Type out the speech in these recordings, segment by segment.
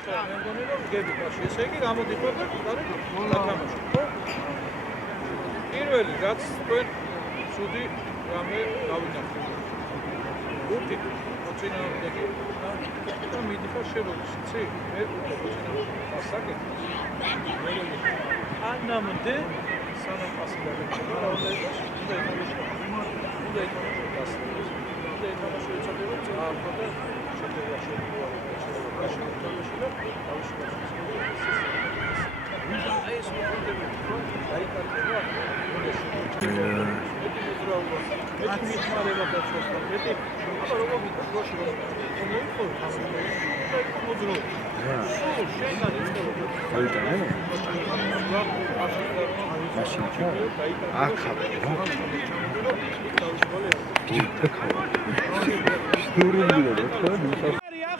მე მგონი რომ გები ბაში. ესე იგი გამოდიხარ და გარე დათამაშოთ, ხო? პირველი რაც თქვენ ცუდი რამე გავინახეთ. გუთი მოწინააღმდეგე და მიდიხარ შეროდის, იცი? მე უკვე მოწინააღმდეგე ასაკეთებს. ანამდე სანამ პასი გადაგჭირდა, რა უნდა იყოს? უნდა ითამაშოს ეცოდება წააღვა და შედეგა შეგვიძლია გაშენებაში და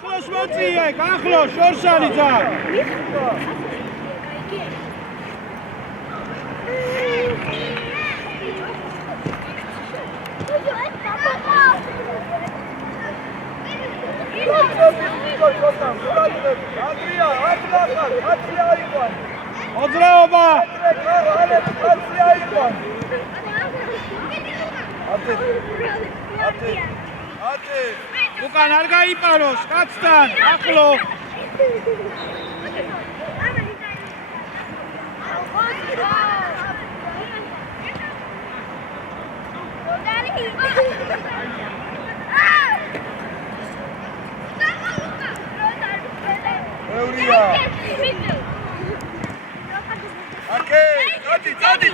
ახლოს მოწიე, ახლოს შორსანი ძა. ოძრაობა. უკან არ გაიპაროს, კაცთან, ახლო.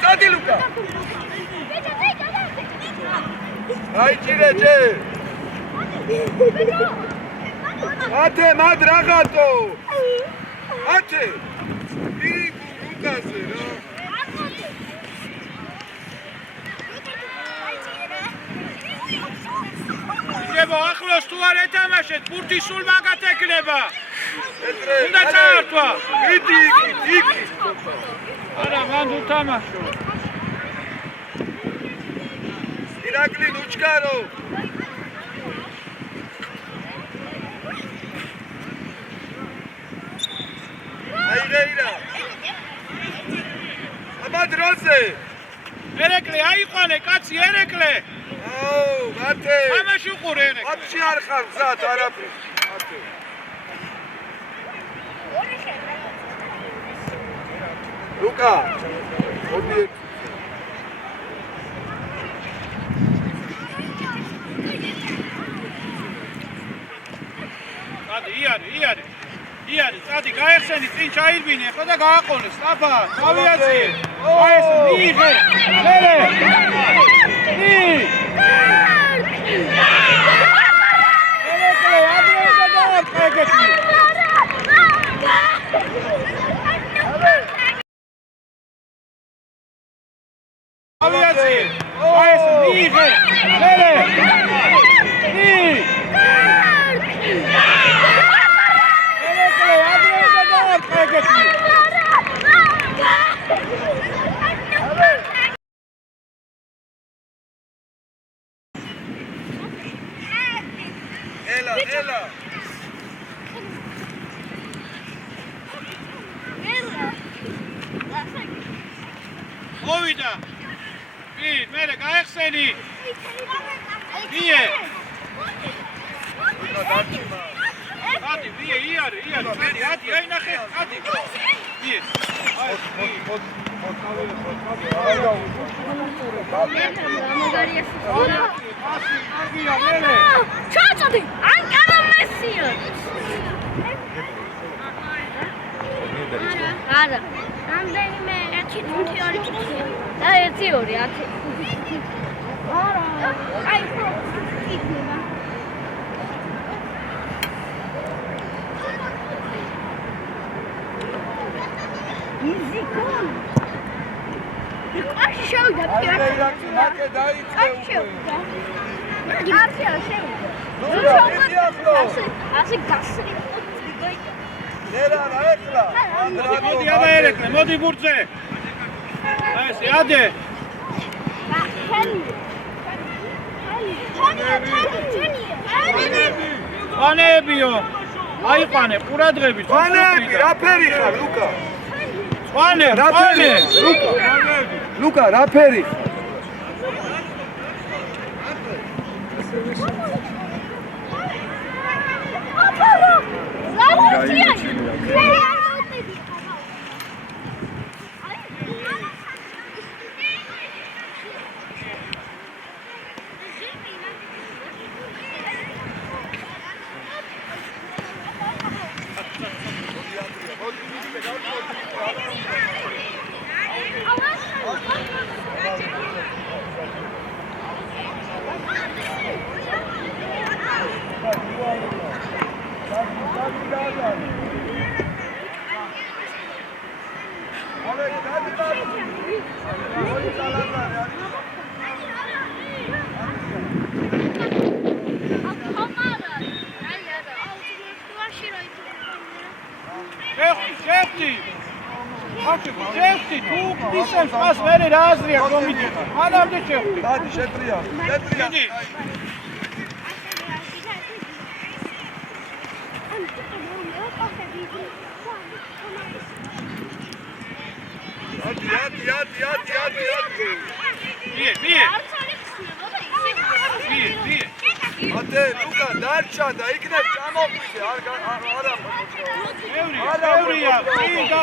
Წადი ლუკა. აიჭირე ჯე. ათე მად რაღაცო. ათე. პირი ლუკაზე რა. ებო ახლოს თუ არ ეთამაშეთ, ბურთი სულ მაგათ ეკნება. უნდა წაართვა. იდი. არა, მან უთამაშო. ირაკლი ნუჩკარო. აიღეირა. აბა დროზე. ერეკლე აიყვანე, კაცი ერეკლე. აუ, მათე. თამაში უყურე ერეკლე. აფში არ ხარ გზად არაფერი. მათე. ლუკა. მოდი. იანი, წადი, გაეხსენი, წინ ჩაირბინე, ხო და გააყოლე, სტაფა, ავიაციე. აი ეს მიიღე. მერე. ერეკლე, ადრე დააყეგეთი. ავიაციე. აი ეს მიიღე. მერე. Ela. Ovida. Bid, mere gaexseni. Vie. Hadi, vie, iare. Hadi, ay naxe, hadi. Vie. ჩაწოდი, ან კანამესია. არა. რამდენიმე 1.5 კითხვა. და 1-2 10. არა. აი ხო. იქნება. მიზიკონ. აი შევიდა პირა. მაკე დაიწყე უკვე. არჩია შევიდა. ასე გასრი. ნერა ეხლა. მოდი აბა ერეკლე, მოდი ბურთზე. აი ესე ადე. ანებიო. აიყვანე ყურადღებით. ყვანები, რა ფერი ხარ, ლუკა? ყვანე, რა ფერი? ლუკა, რა ფერი ხარ? შეხვდი, თუ ისევ მას მერე რა აზრია კომიტეტი. მანამდე შეხვდი. დადი, შეტრია. დიდი. ადი. ვიე. ათე, ლუკა, დარჩა და იქნებ ჩამოგვიდე, არა. ევრია, ვიდა.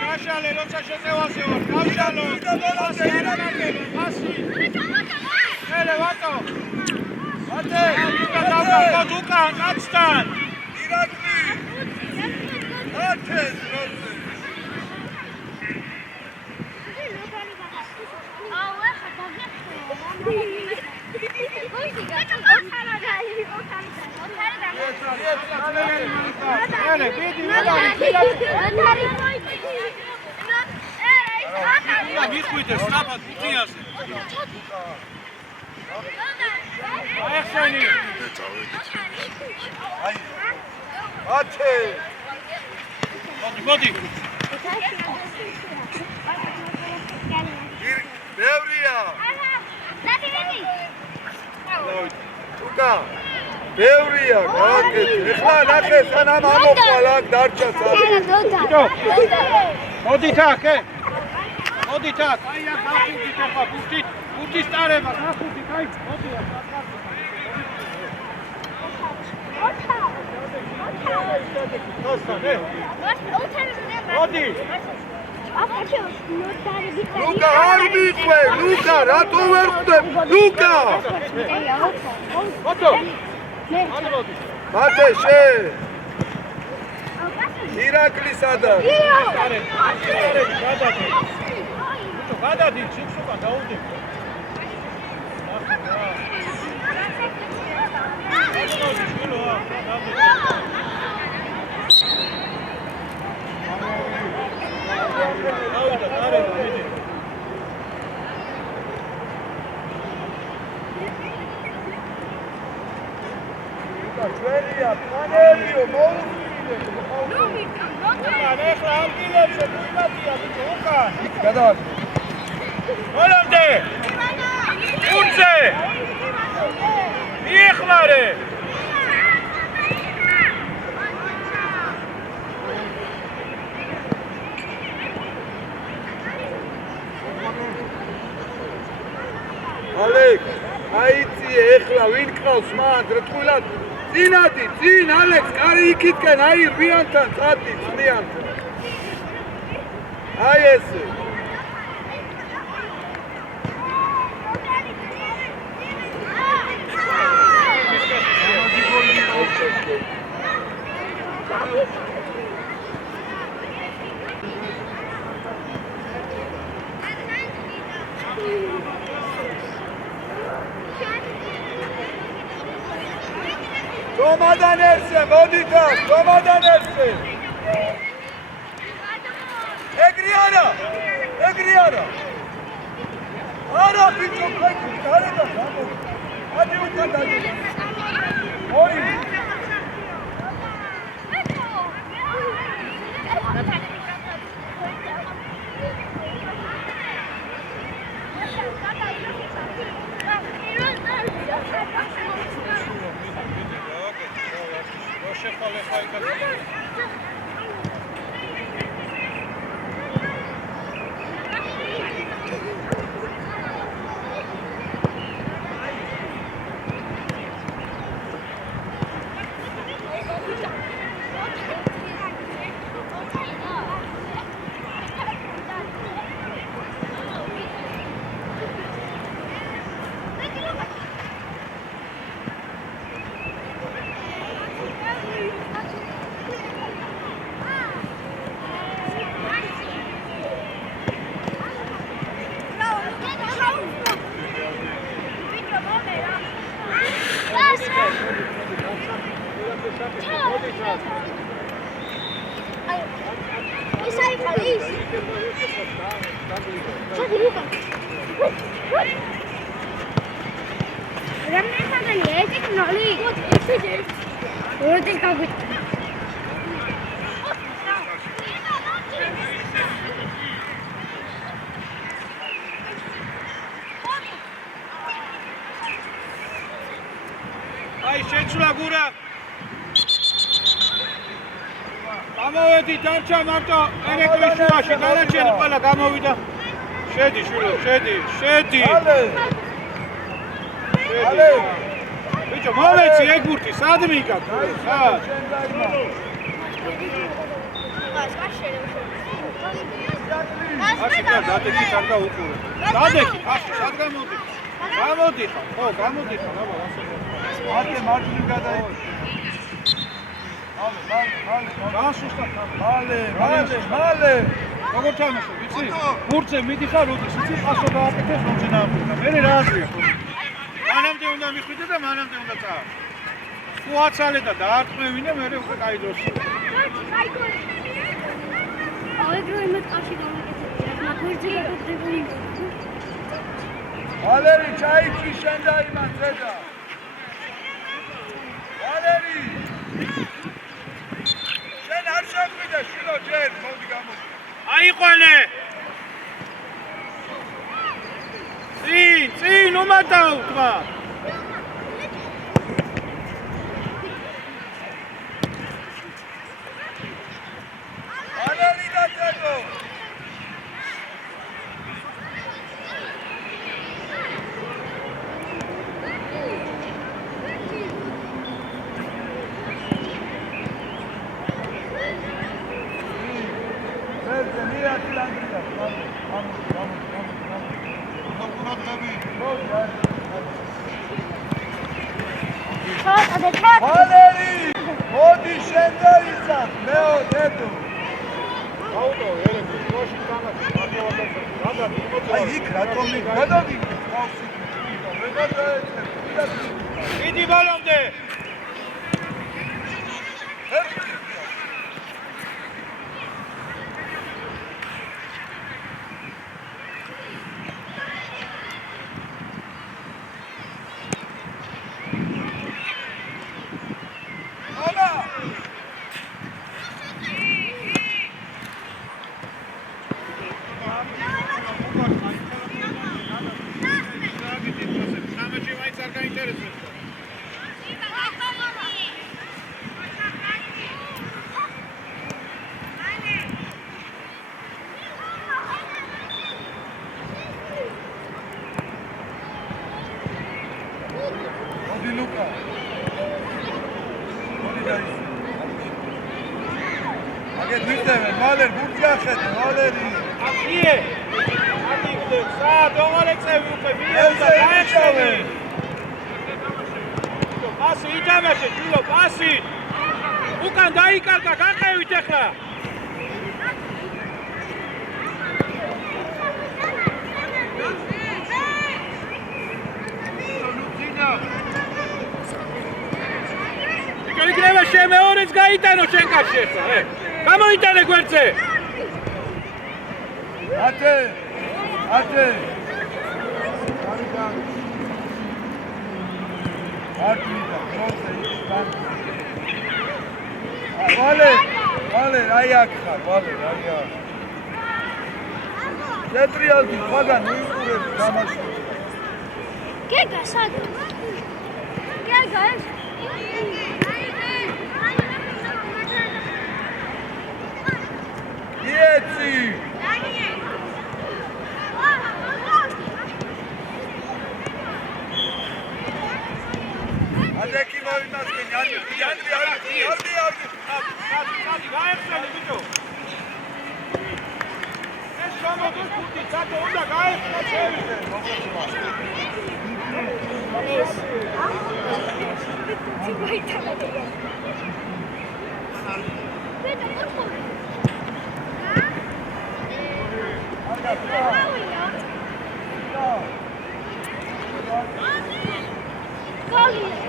გაშალე, როცა შეტევაზე ვარ, გავშალო. ასი. ელე ვატო. ათე, დავკარგოთ უკან, კაცთან. ირაკლი. ათე, როზე. მისვიდე სწრაფად ფუტიაზე. ახსენი. ათე. მოდი. ბევრია. ლუკა. ბევრია, გააკეთე. ეხლა ნახე, სანამ ამოყვალა, დარჩა სად. მოდით აქ, მოდით აქ. აი აქ გახუდით ახლა ფუტის ტარება, გახუდით, აი, მოდი აქ. მოდი. ლუკა, არ მიყვე, ლუკა, რატო ვერ ხვდებ? ლუკა! მოდი. მათე შე. ირაკლი სადა? გადადი, ჩიქშობა დაუდები. ჩვენია, ფანელიო, მოუწვიდე. ეხლა ამბილებზე გულადია, ბიჭო, უკან. გადავაგდე. ბოლომდე. ურზე. მიეხმარე. ალექ, აიწიე ეხლა ვინ ყავს მანდ რთულად წინადი, წინ ალექს, კარი იქითკენ, აი რვიანთან წადი, წლიანთან. აი ესე. Tomadan erse, modita, tomadan erse. Egriana, Egriana. Ara piço kayıp, hadi da. Hadi uçan hadi. Oy. Ai, შეცვლა გურა. გამოვედი დარჩა მარტო ერეკლის შუაში, დანარჩენი ყველა გამოვიდა. შედი შვილო, შედი. Ale. ბიჭო, მომეცი ეგურთი, სად მიგაკ? სად? აშკარ დადექი კარგა უყურე. დადექი, აშკარ სად გამოდი? გამოდი ხა, ხო, გამოდი ხა, აბა, ასე. Martin გადაი. მალე. როგორ ჩამოსო, ვიცი? ბურთზე მიდიხარ როდის, იცი, ყასო გააკეთეს მომწინააღმდეგე. მე რა აზრია? მანამდე უნდა მიხვიდე და მანამდე უნდა წავა. თუ აცალე და დაარტყმევინე, მე უკვე კაი დროს. Valeri çayçi şen de imam zeda. Valeri. Şen her şakmıda şilo cer moldigamı. აიყვანე! წინ უმატაო თვა. Valeri da zeda. Valeri! Modi şende insan. Meo dedu. აუტო, ერექი, როში გამაჩი, მაგალითად. Ay ik ratom ik გადადი. დიდი ბოლომდე. Modi Luka. Modi dai. Aged მისდევენ, მალერ ბურთი ახედე, მალერი. აკიე. აკიე, სად დონალეცევი უკვე მიეცა დაეშოვე. პასი იტამაშე, ჯილო, პასი. უკან დაიკარგა, გაყევით ახლა. იქნება შემეორეც გაიტანო შენ კაცი ახლა, გამოიტანე გვერდზე. ათე. ვალე, აი აქ ხარ, ვალე, აი აქ. შეტრიალდი, მაგან უიყურებ თამაში. გეგა სად? გეგა ეს. იეცი. ადეკი მოვიმასკენ, ანი. გაიხსენე ბიჭო. ეს გამოდის ფუტი, ცოტა უნდა გაიხსნა შევიდე. ეს. ჩიგოიტანა. ბედა მოწყობ. Goli.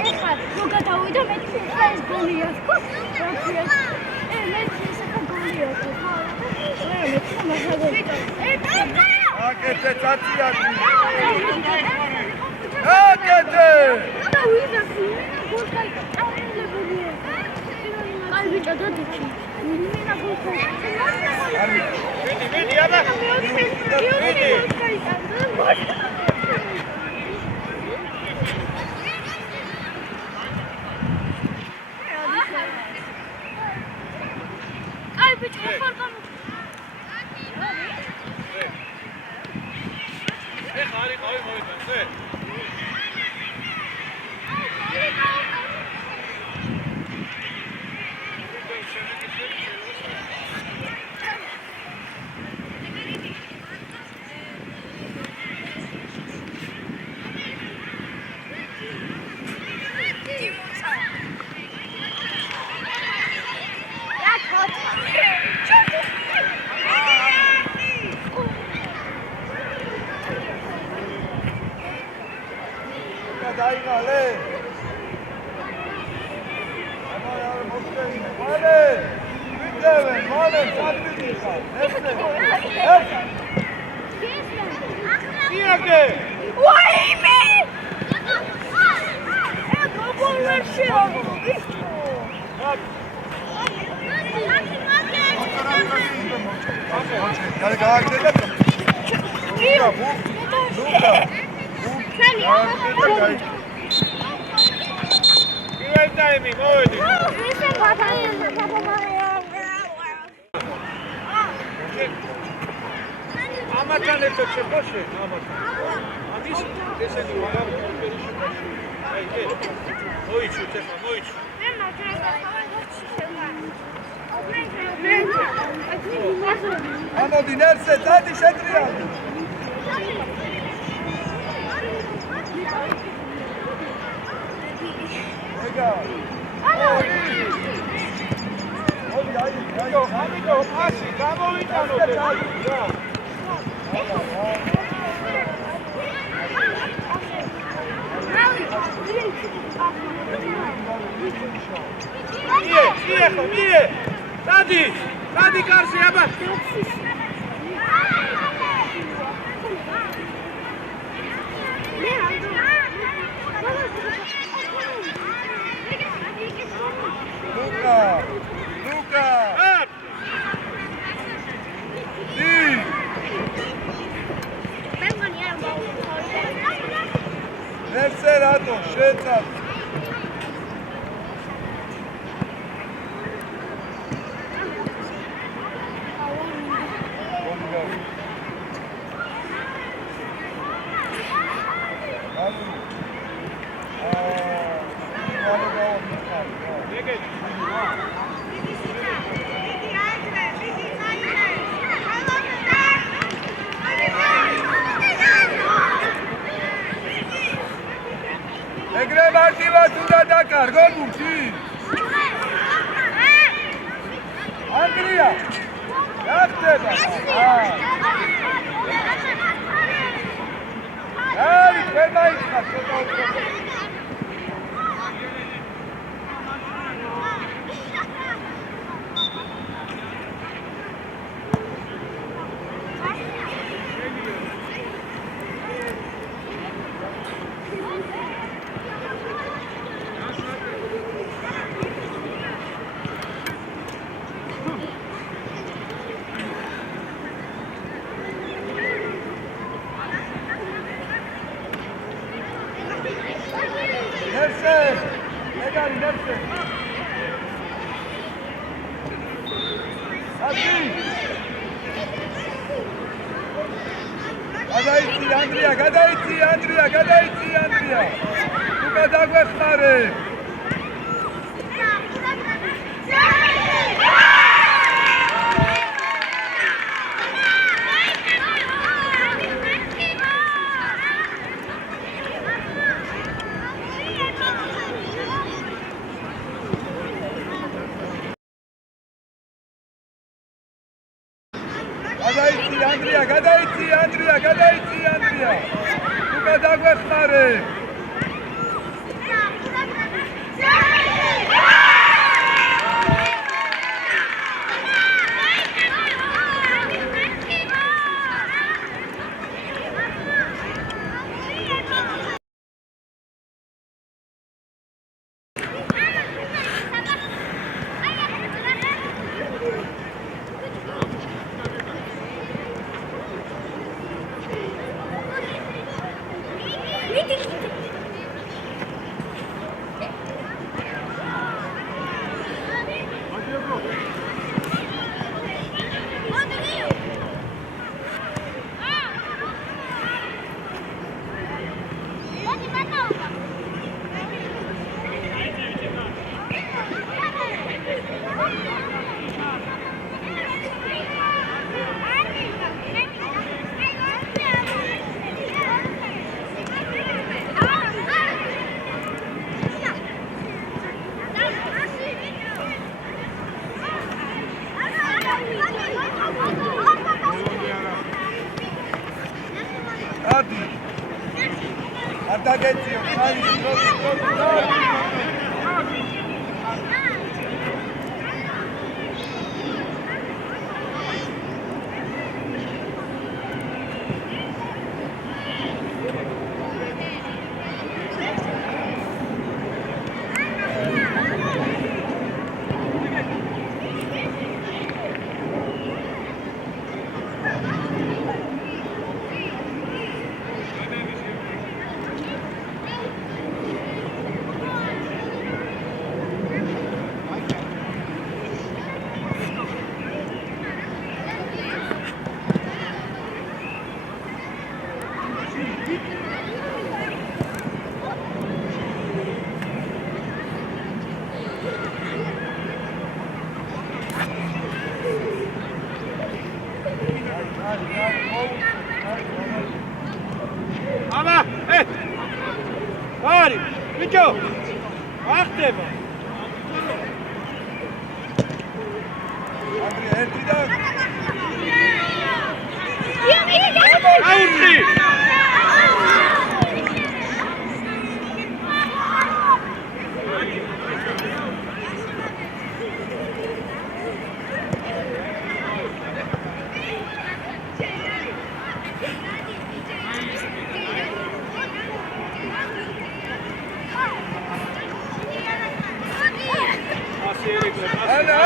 ეხლა რო გადავიდა მე ეს გოლია ხო? მე ესა გოლია ხო? აკეთე წაწიაკი. აკეთე. დავიდა გოლკაი წავლებულია. აი ბიჭო დადიჩი. მინა გოლკაი. მედი აბა. მედი. აი ბიჭო ხარკან ხარი ყავი მოვიტანე. დაიღალე. ვალე. ვიდევენ, ვალე, სადმიდიხარ. ესე. იაგე. ვაიმე! გოგოლაშია. და გააგდე და. ლუკა. Time, მოედი. ამათან ერთად შეფოშე, ამათან. ამის ესენი ვარა პერიში. აი, მოიჩუთ ახლა, მოიჩუთ. მე მაგერა ამოდი ნერსე, დადი შეტრიალდი. ეგა. ამიტომ პასი გამოვიტანო და. Сади, карси, аба. მერცე რატო შეწავ ეგრე მარტივად უნდა დაკარგო მუქი ანდრია რა ხდება აი ვერ მაიწყა ცოტა უფრო გადაიცი ანდრია თუ გადაგვეხმარე გადაიცი ანდრია თუ გადაგვეხმარე Atagezio, Ama, Bari, Mico, ახდება. Andrei, ertida. Autri.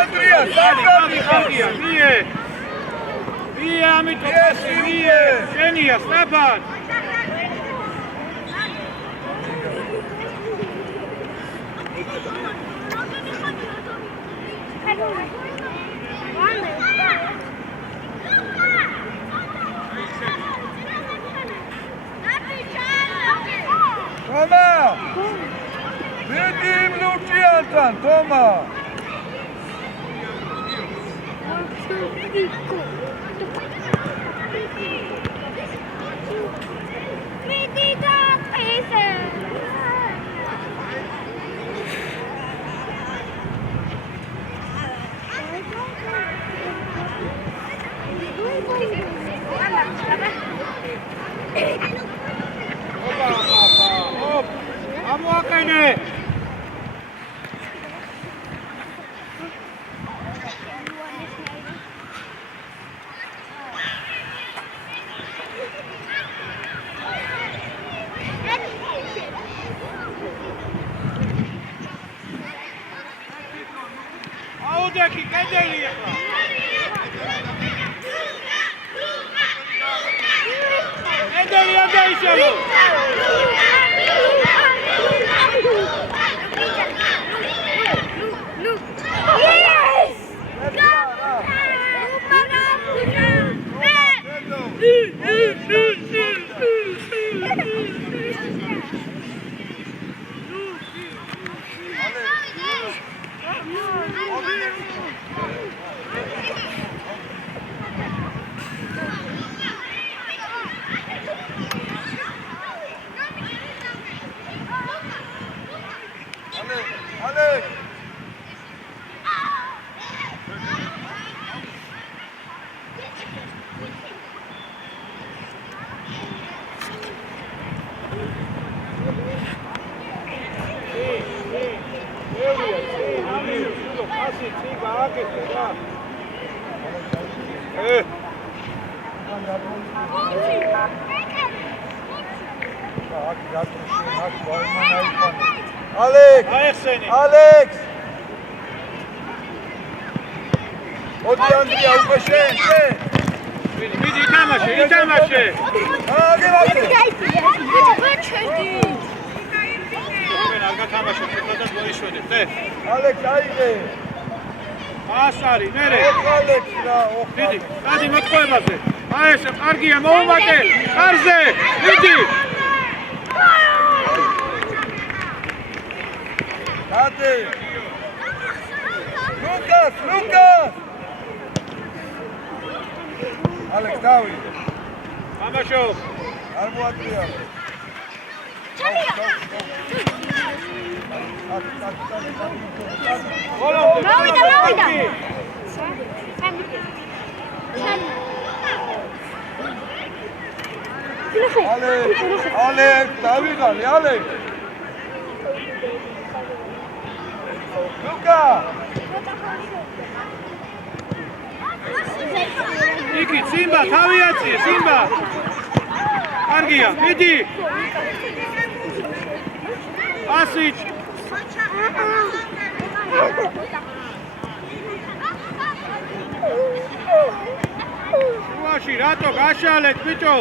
Andrea, salta, Via, amito, via, genia, stabat. Toma! Vidim Luciantan, toma! ამოაყენე აუდექი კედელი ახლა კედელი არ დაიშალო Alex! Odi Andrija, უკვე შენ! მიდი ითამაშე! არ გათამაშე, თვითონაც მოიშვენებ, ნე. Alex, აიღე! ასარი, ნერე! Alex რა, მიდი, დადი მოწყობაზე. აი ესე, კარგია, მოუმატე! კარზე! მიდი! Ade! Lucas! Alex, დავი! თამაშო! არ მოაწია! მოვიდა! Alex, დავიღალე, Alex! Luka! იქი, სიმბა, თავი აწიე, სიმბა! კარგია, მიდი! ასიც! შუაში, რატო გაშალეთ, ბიჭო?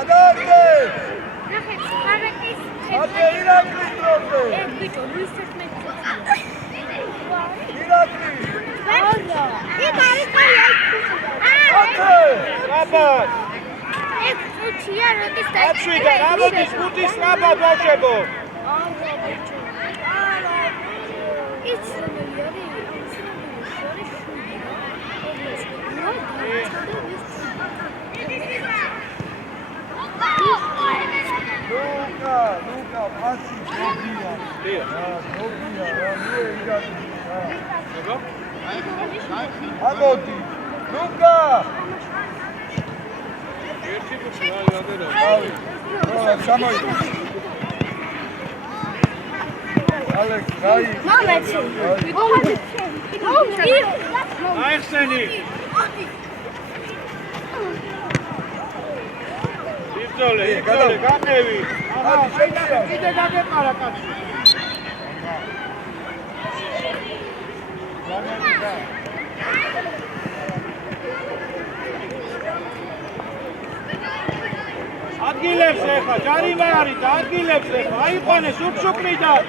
Adagde! ნახეთ, ხარაკის Ade Iraklis დროზე! ბიჭო, რუსეთს მეცოცხლე. Iraklis! არა. იქ არის ხარი. Ate! რაბად! ეგ წუთია როდის და აცვიდა, რაბოდის გუთის რაბად ბავშვებო! არა, ბიჭო. არა. ის რომელი არის? არის შვილი. Luka, ფასი გოგია. გოგია, რა, ნუ Iraklis. ამოდი. Luka! ერთი კუჩი რა დავი. გამოიდი. Alex, დაი. მომეცი. აიხსენი. იბრძოლე, განევი. აჰა, კიდე გაგეყარა კაცი. ადგილებს ეხა, ჯარიმა არის და ადგილებს ეხა, აიყვანეს უკშუქნიდან.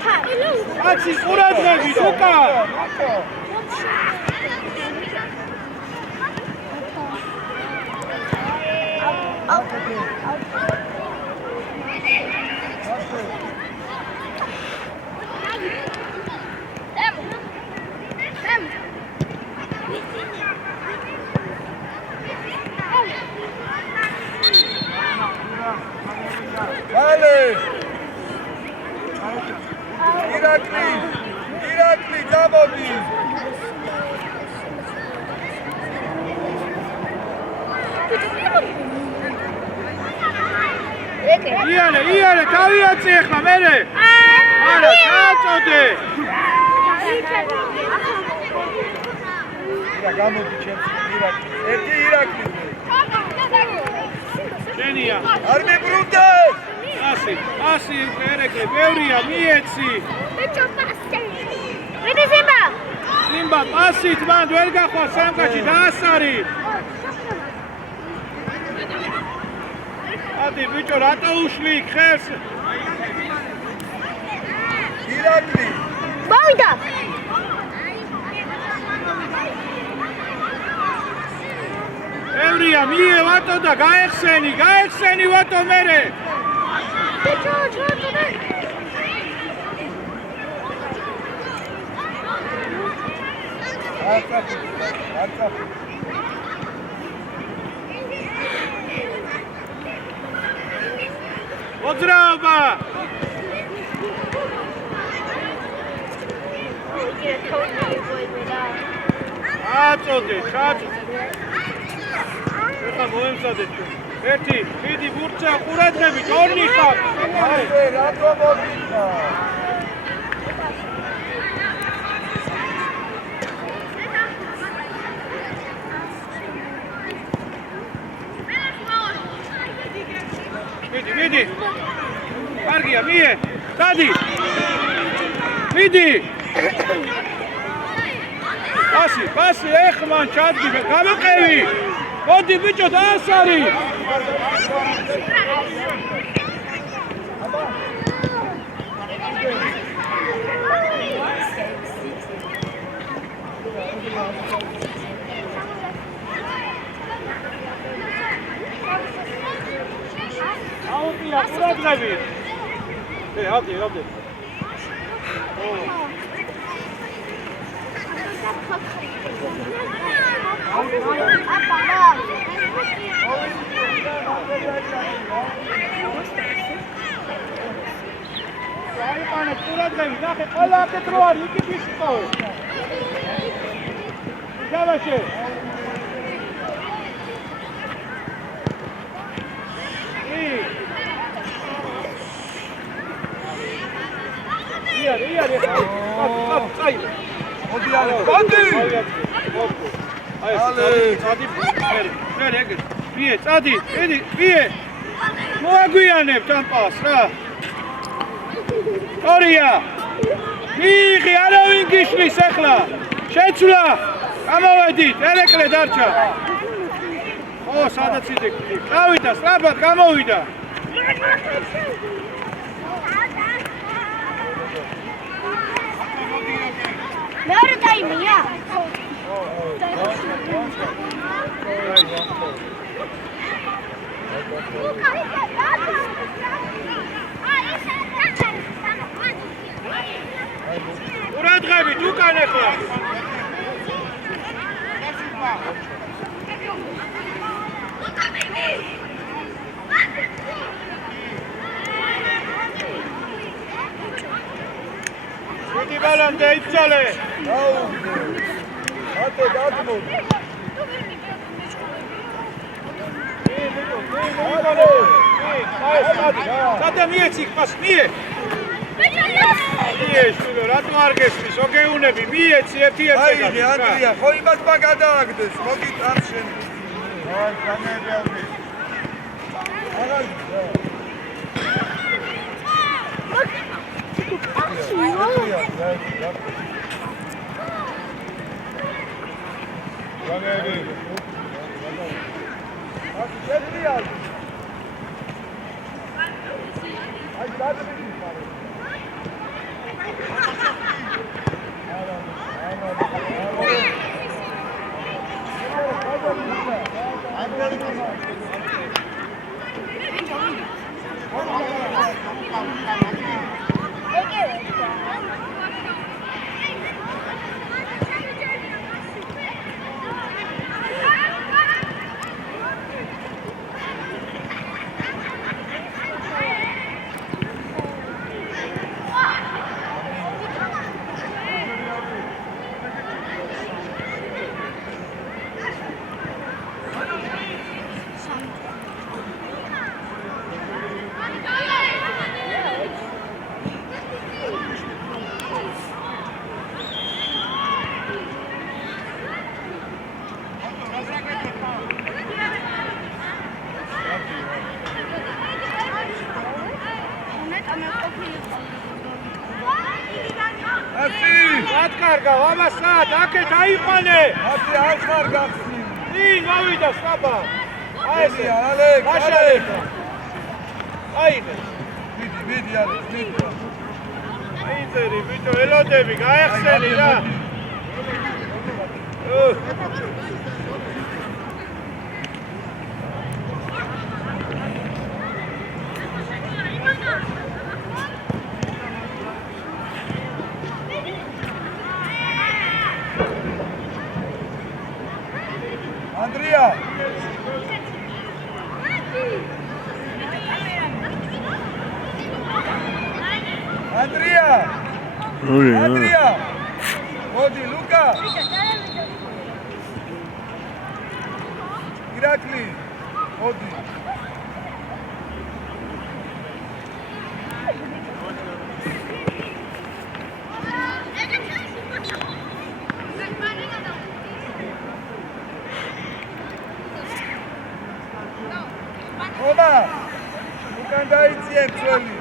კაცი ყურადღებით უკან. Vale! Irakli, damodi! იარე, დავიაცი ახლა მერე. არა, ჩაწოდე. გამოდი ჩემს ირაკლი. ერთი ირაკლი. შენია. არ მიბრუნდე! ასი ერეკლე, ბევრია, მიეცი. ბიჭო, პასი. მიდი სიმბა. სიმბა, პასით მან ვერ გახვა სამკაცი დაასარი. ადი ბიჭო, რატო უშლი ხელს? ირაკლი. მოვიდა. ევრია, მიე ვატო და გაეხსენი ვატო მერე. ბიჭო, ჩაწოდე. არწაფი. მოძრაობა. აწოდე, ჩაწოდე. ეხლა მოემზადეთ. ერთი, ხიდი ბურთსა ყურადღებით, ორნი ხარ. რატო მოდიხარ? მიდი. კარგია, მიე. დადი. მიდი. პასი, ეხმან ჩადგიბე, გამოყევი. მოდი ბიჭო, დაასარი. აუტია, ყურადღებით. ავდი. აიყვანე ყურადღებით, ნახე, ყველა აქეთ რო არის, იქით ისწავე. გალაშე. იარე. აი. მოდი ალე. მოდი. წადი. მერე ეგრე. ვიე, წადი. ედი, ვიე. მოაგვიანებ ტამპას რა. ორია. მიიღი, არავინ გიშლის ახლა. შეცვლა. გამოვედით, ერეკლე დარჩა. ო, სადაც იდექი. გავიდა, სწრაფად გამოვიდა. მეორე ტაიმია. ყურადღებით, უკან ახლა. მიდი ბალანდე, იცვალე. დაგმოდი. სადა მიეცი, ხას მიე. მიე, შვილო, რატო არ გესმის, ოგეუნები, მიეცი ერთი-ერთი. აიღე, ანდრია, ხო იმას მაგადააგდეს, მოდი ამ შენ. აი, გამერიავდი. აღარ აქეთ აიყვანე! აბი არ ხარ გახსნი. ნინ მოვიდა საბა. აი ეს ალეკ, მაშალეკ. აიდე. მიდი ალეკ, მიდი. აიძერი, ბიჭო, ელოდები, გაეხსენი რა. Andrea! Andrea! Andrea! Odi, Luca! Irakli! Odi! Oma! Ukან დაიწიე ძველი.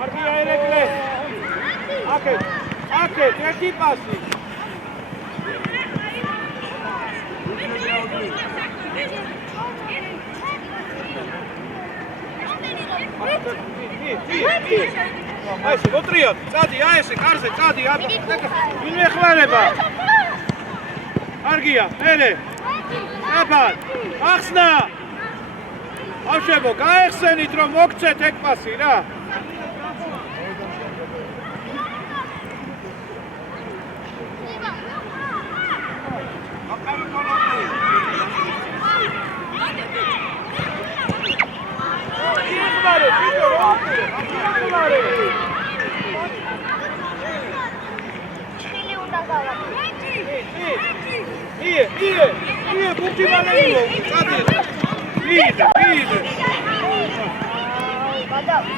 არგი აერეკლე. აქეთ, აქეთ, ერთი პასი. აი ეს მოტრიოთ, წადი, აი ესე კარზე წადი, ვინმე ეხმარება? კარგია, მერე. აბა, ახსნა. ბავშვებო, გაეხსენით რომ მოგცეთ ეგ პასი რა. Ie, ბურთი მალეილო, წადი. ვიდე.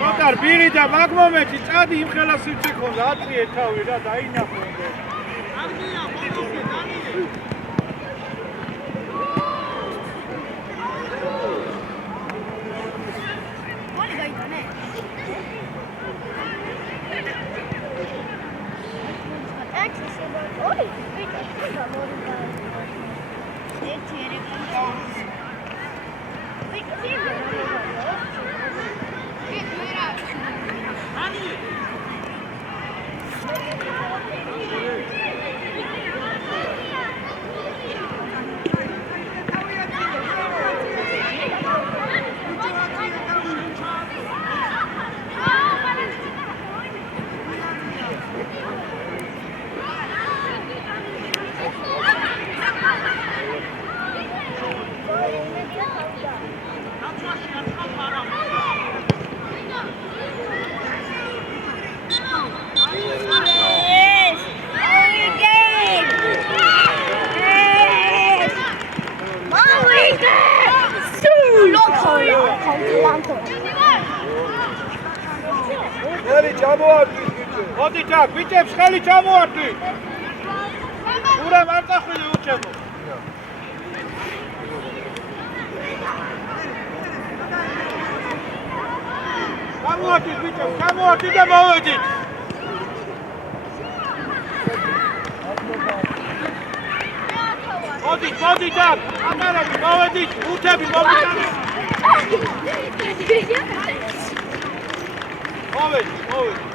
მოდარ ბირი და მაგ მომენტში წადი იმ ხელა სივრცე ქონდა, აწიე თავი რა დაინახო. არგია, მოდოქი, დანიე. გოლი გაიტანე. ორი, ვიტა, გამორიდა. ერთი ერეკლე. ვიტა, მოდი ჩაკ, ბიჭებს ხელი ჩამოართვი. ურა მარწახვილი უჩემო. ჩამოართით ბიჭებს, ჩამოართით და მოვედით. მოდით აქ, აკარები, მოვედით, უთები მოვიტანეთ. მოვედით.